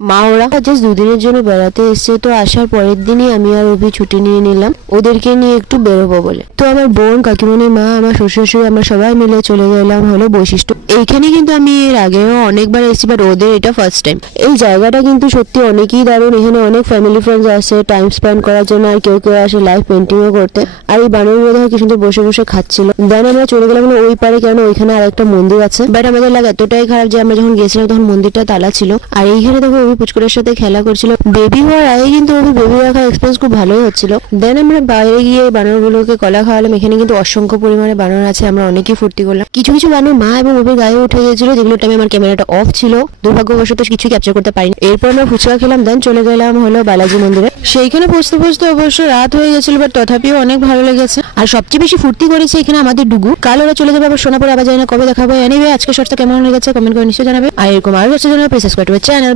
মা ওরা জাস্ট দুদিনের জন্য বেড়াতে এসছে, তো আসার পরের দিনই আমি আর অভি ছুটি নিয়ে নিলাম ওদেরকে নিয়ে একটু বেরোবো বলে। তো আমার বোন, কাকিমণি, মা, আমার শ্বশুর শাশুড়ি, আমরা সবাই মিলে চলে গেলাম হলো বৈশিষ্ট্য। এইখানে কিন্তু আমি এর আগেও অনেকবার এসেছি, বাট ওদের এটা ফার্স্ট টাইম। এই জায়গাটা কিন্তু সত্যি অনেকই দারুণ। এখানে অনেক ফ্যামিলি ফ্রেন্ডস আসে টাইম স্পেন্ড করার জন্য, আর কেউ কেউ আসে লাইভ পেন্টিংও করতে। আর এই বানরগুলো দেখো কি সুন্দর বসে বসে খাচ্ছিল। দেন আমরা চলে গেলাম ওই পারে, কারণ ওইখানে আর একটা মন্দির আছে। বাট আমাদের লাগে এতটাই খারাপ যে আমরা যখন গেছিলাম তখন মন্দিরটা তালা ছিল। আর এইখানে দেখো অভি পুচকুরের সাথে খেলা করছিল। বেবি হওয়ার আগে কিন্তু অভি বেবি রাখার এক্সপিরিয়েন্স খুব ভালোই হচ্ছিল। দেন আমরা বাইরে গিয়ে বানরগুলোকে কলা খাওয়ালাম। এখানে কিন্তু অসংখ্য পরিমাণে বানর আছে, আমরা অনেকেই ফুর্তি করলাম। কিছু কিছু বানর মা এবং অভির গায়ে উঠে গিয়েছিল, যেগুলো টাইমে আমার ক্যামেরাটা অফ ছিল, দুর্ভাগ্যবশত কিছু ক্যাপচার করতে পারিনি। এরপর আমরা ফুচকা খেলাম, দেন চলে গেলাম হলো বালাজি মন্দিরে। সেইখানে পৌঁছতে পৌঁছতে অবশ্য রাত হয়ে গেছিল, বাট তথাপিও অনেক ভালো লেগেছে। আর সবচেয়ে বেশি ফুর্তি করেছে এখানে আমাদের ডুগু। কাল ওরা চলে যাবে আবার সোনাপুর, আবার জানি না কবে দেখাবো। এনিওয়ে আজকে শর্টটা কেমন লেগেছে কমেন্ট করে নিশ্চয়ই জানাবে। আর এরকম আরো জানাবে, please subscribe to my channel.